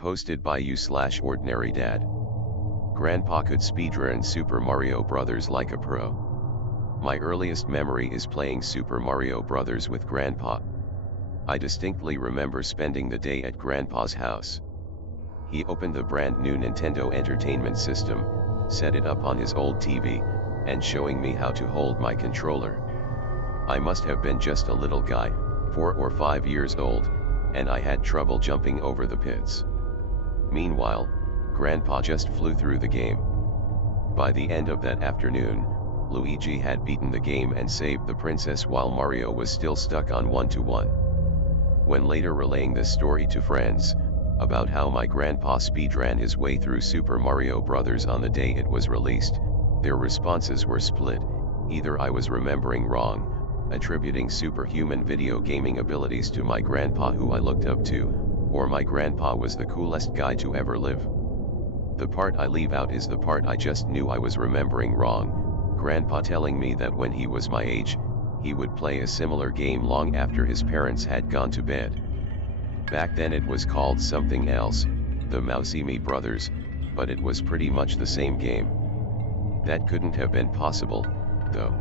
Posted by uOrdinary-Dad. Grandpa could speedrun Super Mario Brothers like a pro. My earliest memory is playing Super Mario Brothers with Grandpa. I distinctly remember spending the day at Grandpa's house. He opened the brand new Nintendo Entertainment System, set it up on his old TV, and showing me how to hold my controller. I must have been just a little guy, 4 or 5 years old, and I had trouble jumping over the pits. Meanwhile, Grandpa just flew through the game. By the end of that afternoon, Luigi had beaten the game and saved the princess while Mario was still stuck on 1-1. When later relaying this story to friends, about how my grandpa speedran his way through Super Mario Brothers on the day it was released, their responses were split. Either I was remembering wrong, attributing superhuman video gaming abilities to my grandpa who I looked up to, or my grandpa was the coolest guy to ever live. The part I leave out is the part I just knew I was remembering wrong, Grandpa telling me that when he was my age, he would play a similar game long after his parents had gone to bed. Back then it was called something else, the Mousy Brothers, but it was pretty much the same game. That couldn't have been possible, though.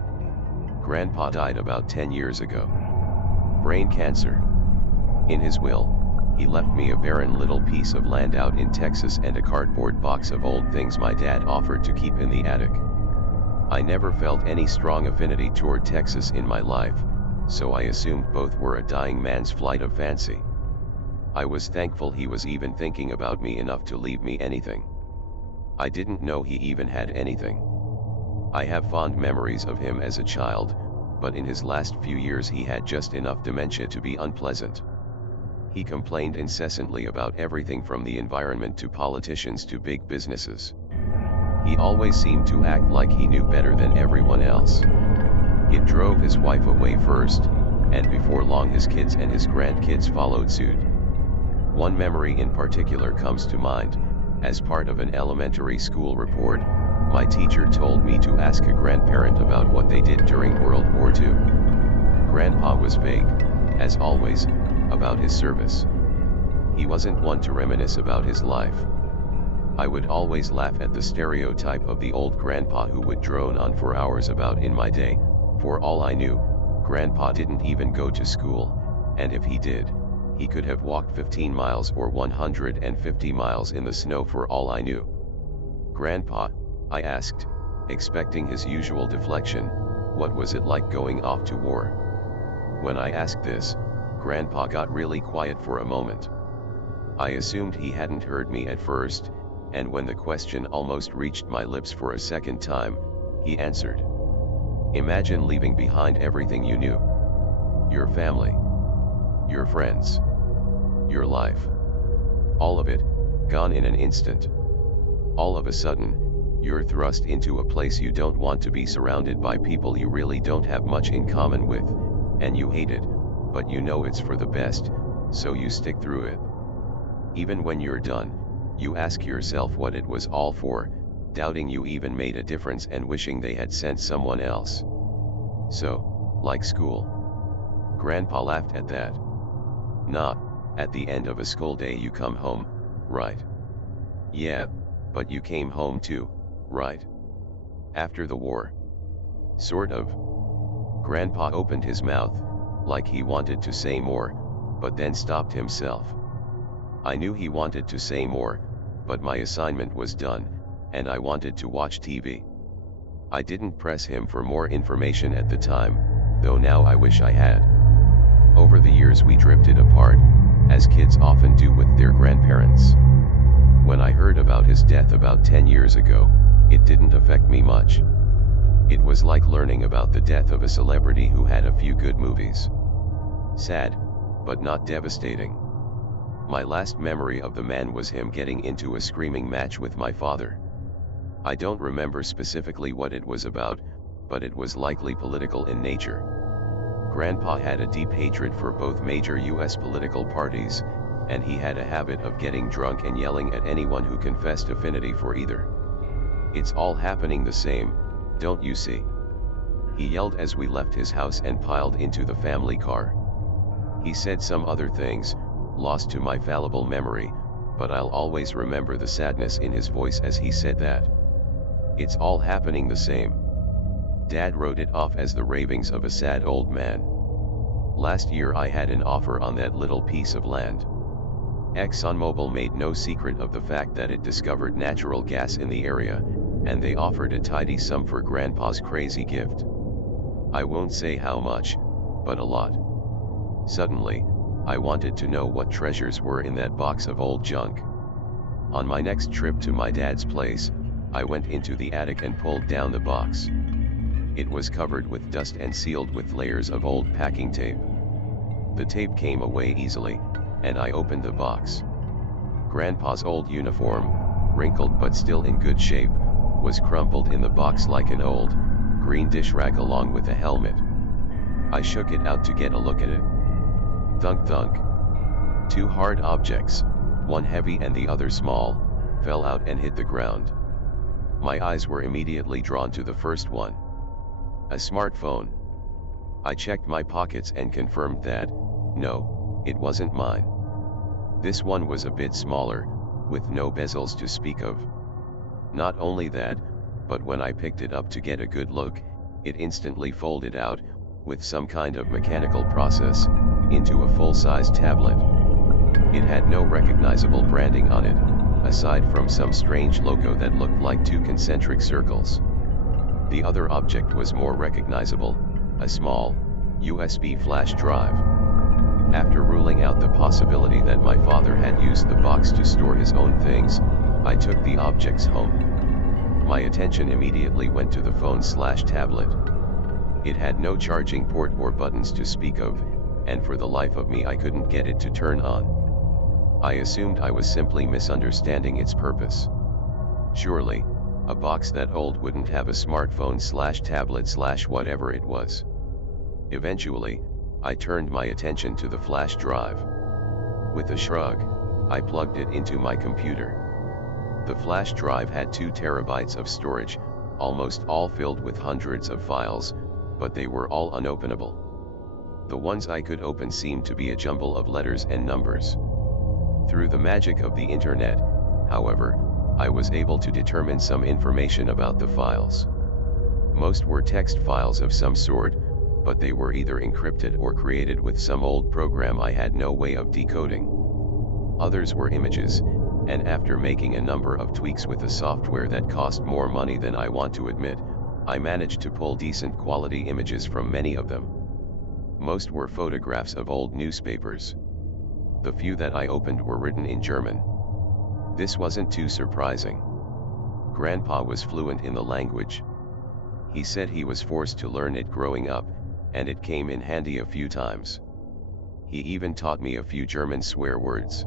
Grandpa died about 10 years ago. Brain cancer. In his will, he left me a barren little piece of land out in Texas and a cardboard box of old things my dad offered to keep in the attic. I never felt any strong affinity toward Texas in my life, so I assumed both were a dying man's flight of fancy. I was thankful he was even thinking about me enough to leave me anything. I didn't know he even had anything. I have fond memories of him as a child, but in his last few years he had just enough dementia to be unpleasant. He complained incessantly about everything from the environment to politicians to big businesses. He always seemed to act like he knew better than everyone else. It drove his wife away first, and before long his kids and his grandkids followed suit. One memory in particular comes to mind. As part of an elementary school report, my teacher told me to ask a grandparent about what they did during World War II. Grandpa was vague, as always, about his service. He wasn't one to reminisce about his life. I would always laugh at the stereotype of the old grandpa who would drone on for hours about in my day. For all I knew, Grandpa didn't even go to school, and if he did, he could have walked 15 miles or 150 miles in the snow for all I knew. Grandpa, I asked, expecting his usual deflection, what was it like going off to war? When I asked this, Grandpa got really quiet for a moment. I assumed he hadn't heard me at first, and when the question almost reached my lips for a second time, he answered. Imagine leaving behind everything you knew. Your family. Your friends. Your life. All of it, gone in an instant. All of a sudden, you're thrust into a place you don't want to be, surrounded by people you really don't have much in common with, and you hate it, but you know it's for the best, so you stick through it. Even when you're done, you ask yourself what it was all for, doubting you even made a difference and wishing they had sent someone else. So, like school. Grandpa laughed at that. Nah, at the end of a school day you come home, right? Yeah, but you came home too, right? After the war. Sort of. Grandpa opened his mouth, like he wanted to say more, but then stopped himself. I knew he wanted to say more, but my assignment was done, and I wanted to watch TV. I didn't press him for more information at the time, though now I wish I had. Over the years we drifted apart, as kids often do with their grandparents. When I heard about his death about 10 years ago, it didn't affect me much. It was like learning about the death of a celebrity who had a few good movies. Sad, but not devastating. My last memory of the man was him getting into a screaming match with my father. I don't remember specifically what it was about, but it was likely political in nature. Grandpa had a deep hatred for both major US political parties, and he had a habit of getting drunk and yelling at anyone who confessed affinity for either. It's all happening the same, don't you see? He yelled as we left his house and piled into the family car. He said some other things, lost to my fallible memory, but I'll always remember the sadness in his voice as he said that. It's all happening the same. Dad wrote it off as the ravings of a sad old man. Last year I had an offer on that little piece of land. ExxonMobil made no secret of the fact that it discovered natural gas in the area, and they offered a tidy sum for Grandpa's crazy gift. I won't say how much, but a lot. Suddenly, I wanted to know what treasures were in that box of old junk. On my next trip to my dad's place, I went into the attic and pulled down the box. It was covered with dust and sealed with layers of old packing tape. The tape came away easily, and I opened the box. Grandpa's old uniform, wrinkled but still in good shape, was crumpled in the box like an old, green dish rag along with a helmet. I shook it out to get a look at it. Thunk thunk. Two hard objects, one heavy and the other small, fell out and hit the ground. My eyes were immediately drawn to the first one. A smartphone. I checked my pockets and confirmed that, no, it wasn't mine. This one was a bit smaller, with no bezels to speak of. Not only that, but when I picked it up to get a good look, it instantly folded out, with some kind of mechanical process, into a full-size tablet. It had no recognizable branding on it, aside from some strange logo that looked like two concentric circles. The other object was more recognizable, a small, USB flash drive. After ruling out the possibility that my father had used the box to store his own things, I took the objects home. My attention immediately went to the phone/tablet. It had no charging port or buttons to speak of, and for the life of me I couldn't get it to turn on. I assumed I was simply misunderstanding its purpose. Surely, a box that old wouldn't have a smartphone/tablet/whatever it was. Eventually, I turned my attention to the flash drive. With a shrug, I plugged it into my computer. The flash drive had 2 terabytes of storage, almost all filled with hundreds of files, but they were all unopenable. The ones I could open seemed to be a jumble of letters and numbers. Through the magic of the internet, however, I was able to determine some information about the files. Most were text files of some sort, but they were either encrypted or created with some old program I had no way of decoding. Others were images, and after making a number of tweaks with the software that cost more money than I want to admit, I managed to pull decent quality images from many of them. Most were photographs of old newspapers. The few that I opened were written in German. This wasn't too surprising. Grandpa was fluent in the language. He said he was forced to learn it growing up, and it came in handy a few times. He even taught me a few German swear words.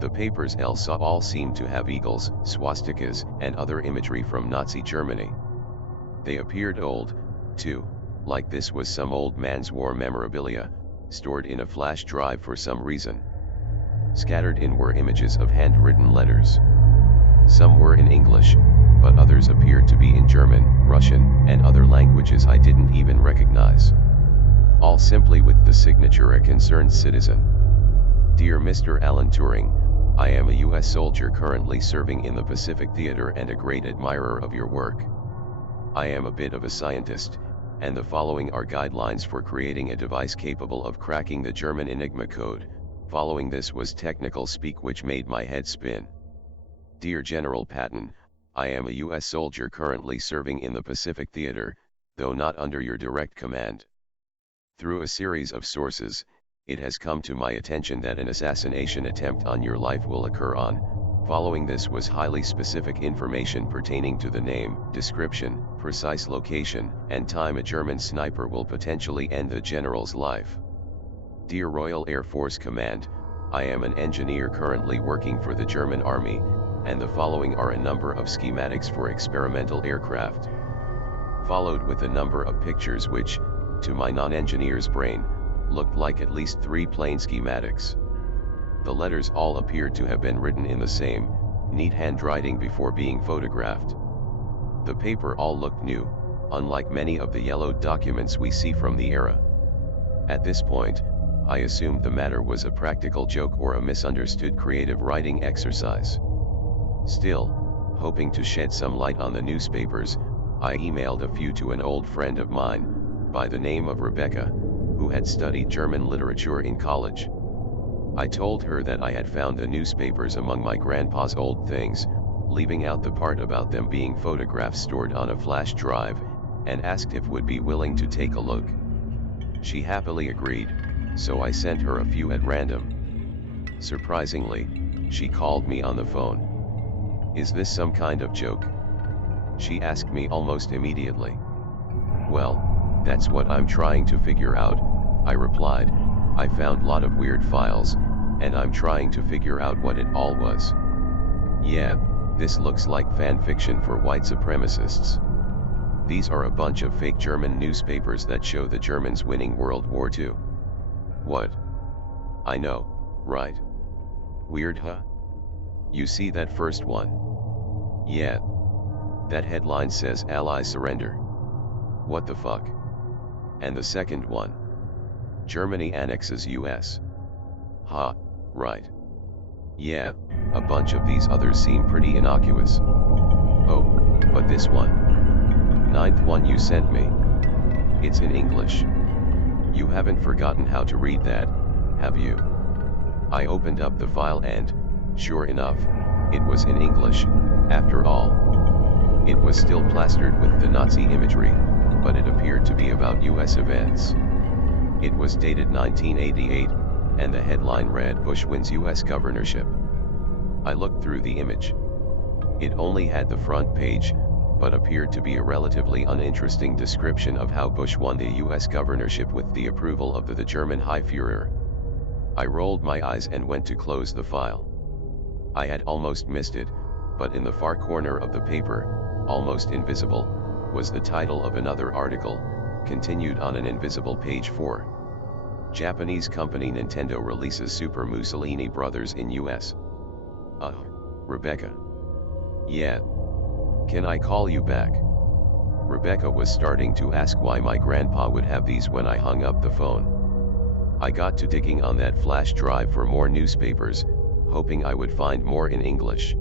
The papers all seemed to have eagles, swastikas, and other imagery from Nazi Germany. They appeared old, too, like this was some old man's war memorabilia, stored in a flash drive for some reason. Scattered in were images of handwritten letters. Some were in English, but others appeared to be in German, Russian, and other languages I didn't even recognize. All simply with the signature "A Concerned Citizen." Dear Mr. Alan Turing, I am a U.S. soldier currently serving in the Pacific Theater and a great admirer of your work. I am a bit of a scientist, and the following are guidelines for creating a device capable of cracking the German Enigma code. Following this was technical speak which made my head spin. Dear General Patton, I am a U.S. soldier currently serving in the Pacific Theater, though not under your direct command. Through a series of sources, it has come to my attention that an assassination attempt on your life will occur on. Following this was highly specific information pertaining to the name, description, precise location, and time a German sniper will potentially end the general's life. Dear Royal Air Force Command, I am an engineer currently working for the German Army, and the following are a number of schematics for experimental aircraft. Followed with a number of pictures which, to my non-engineer's brain, looked like at least 3 plane schematics. The letters all appeared to have been written in the same, neat handwriting before being photographed. The paper all looked new, unlike many of the yellowed documents we see from the era. At this point, I assumed the matter was a practical joke or a misunderstood creative writing exercise. Still, hoping to shed some light on the newspapers, I emailed a few to an old friend of mine, by the name of Rebecca, who had studied German literature in college. I told her that I had found the newspapers among my grandpa's old things, leaving out the part about them being photographs stored on a flash drive, and asked if would be willing to take a look. She happily agreed, so I sent her a few at random. Surprisingly, she called me on the phone. "Is this some kind of joke?" she asked me almost immediately. "Well, that's what I'm trying to figure out," I replied. "I found a lot of weird files, and I'm trying to figure out what it all was." "Yeah, this looks like fan fiction for white supremacists. These are a bunch of fake German newspapers that show the Germans winning World War II. What? I know, right? Weird, huh? You see that first one? Yeah. That headline says Allies surrender. What the fuck? And the second one? Germany annexes US. Ha, right. Yeah, a bunch of these others seem pretty innocuous. Oh, but this one. Ninth one you sent me. It's in English. You haven't forgotten how to read that, have you?" I opened up the file and, sure enough, it was in English, after all. It was still plastered with the Nazi imagery, but it appeared to be about US events. It was dated 1988, and the headline read "Bush wins US governorship." I looked through the image. It only had the front page, but appeared to be a relatively uninteresting description of how Bush won the US governorship with the approval of the German High Führer. I rolled my eyes and went to close the file. I had almost missed it, but in the far corner of the paper, almost invisible, was the title of another article, continued on an invisible page 4. Japanese company Nintendo releases Super Mussolini Brothers in US. Rebecca. Yeah. Can I call you back? Rebecca was starting to ask why my grandpa would have these when I hung up the phone. I got to digging on that flash drive for more newspapers, hoping I would find more in English.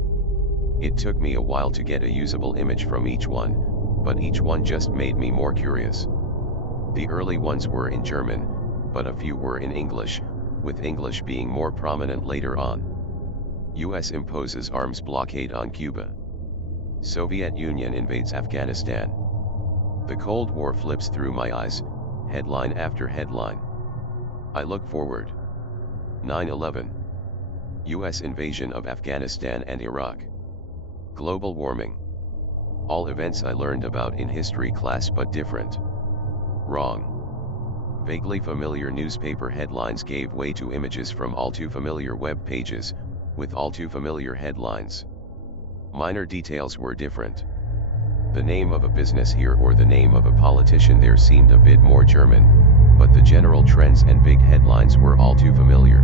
It took me a while to get a usable image from each one, but each one just made me more curious. The early ones were in German, but a few were in English, with English being more prominent later on. US imposes arms blockade on Cuba. Soviet Union invades Afghanistan. The Cold War flips through my eyes, headline after headline. I look forward. 9/11. US invasion of Afghanistan and Iraq. Global warming. All events I learned about in history class but different. Wrong. Vaguely familiar newspaper headlines gave way to images from all too familiar web pages, with all too familiar headlines. Minor details were different. The name of a business here or the name of a politician there seemed a bit more German, but the general trends and big headlines were all too familiar.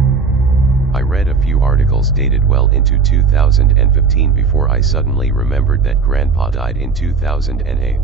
I read a few articles dated well into 2015 before I suddenly remembered that Grandpa died in 2008.